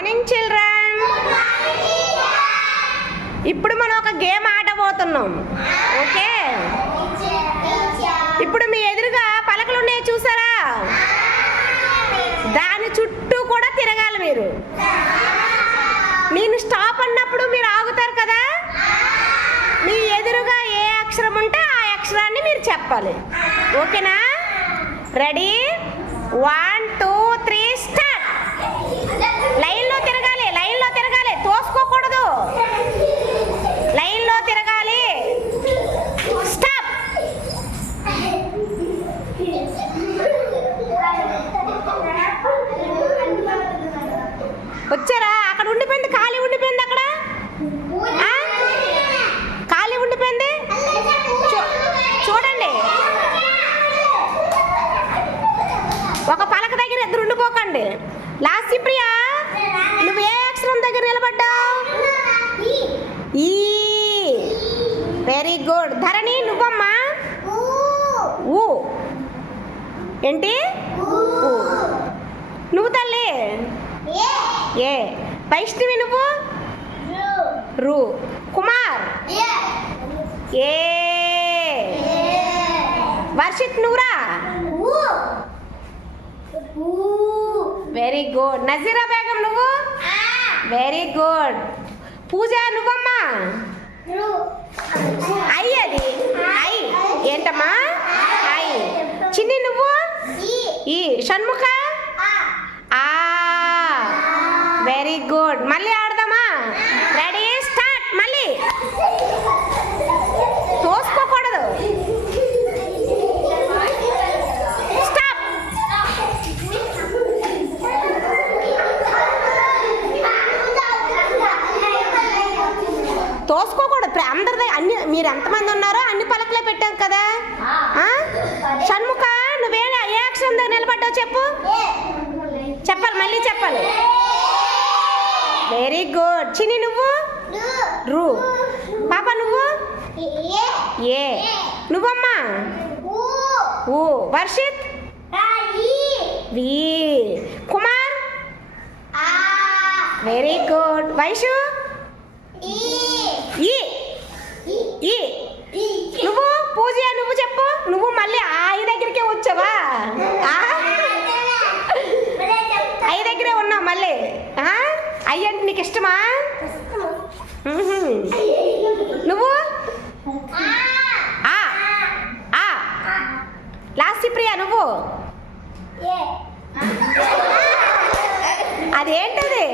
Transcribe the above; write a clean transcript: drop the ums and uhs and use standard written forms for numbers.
Morning children. ఇప్పుడు మనం ఒక గేమ్ ఆడబోతున్నాం. ఓకే, ఇప్పుడు మీ ఎదురుగా పలకలు ఉన్నాయి చూసారా, దాని చుట్టూ కూడా తిరగాలి మీరు. నేను స్టాప్ అన్నప్పుడు మీరు ఆగుతారు కదా, మీ ఎదురుగా ఏ అక్షరం ఉంటే ఆ అక్షరాన్ని మీరు చెప్పాలి. ఓకేనా? రెడీ? 1 2 3 స్టార్ట్. లైన్లో తిరగాలి, లైన్లో తిరగాలి, తోసుకోకూడదు, లైన్లో తిరగాలి. స్టాప్. వచ్చారా? అక్కడ ఉండిపోయింది, ఖాళీ ఉండిపోయింది, అక్కడ ఖాళీ ఉండిపోయింది. చూడండి, ఒక పలక దగ్గర ఇద్దరు ఉండిపోకండి. లాస్ట్ ప్రియా, నువ్వు ఏ అక్షరం దగ్గర నిలబడ్డావు? ఈ. Very good. ధరణి, నువ్వమ్మా? ఊ. ఏంటి? నువ్వు తల్లి? ఏ. వైష్ణవి, నువ్వు? రు. కుమార్? ఏ. వర్షిత్, నువ్వురా? Very good. నజీరా బేగం, నువ్వు? Very good. పూజ, నువ్వమ్మా? ఐ. అది ఐ. ఏంటమ్మా? ఐ. చిన్ని, నువ్వు? ఈ. షణ్ముఖ? ఆ. Very good. మళ్ళీ ఆడదామా? Ready start. మళ్ళీ తోసుకోకూడదు. స్టాప్. తోసుకోకూడదు. అందరిది అన్ని, మీరు ఎంతమంది ఉన్నారో అన్ని పలకలే పెట్టాం కదా. షణ్ముఖ, నువ్వే ఏ అక్షరం దగ్గర నిలబడ్డావు చెప్పు. చెప్పాలి, మళ్ళీ చెప్పాలి. Very good. చిన్ని, నువ్వు? రు. పాప, నువ్వు? ఏ. నువ్వమ్మా? ఊ. వర్షిత్? వి. కుమార్? Very good. వైషు? ఈ. ఈ. నువ్వు? పూజ, నువ్వు చెప్పు. నువ్వు మళ్ళీ ఆయి దగ్గరికే వచ్చావా? ఐ దగ్గరే ఉన్నావు మళ్ళీ. అయ్యి అంటే నీకు ఇష్టమా? నువ్వు? లాస్ట్ ప్రియా, నువ్వు? అదేంటది?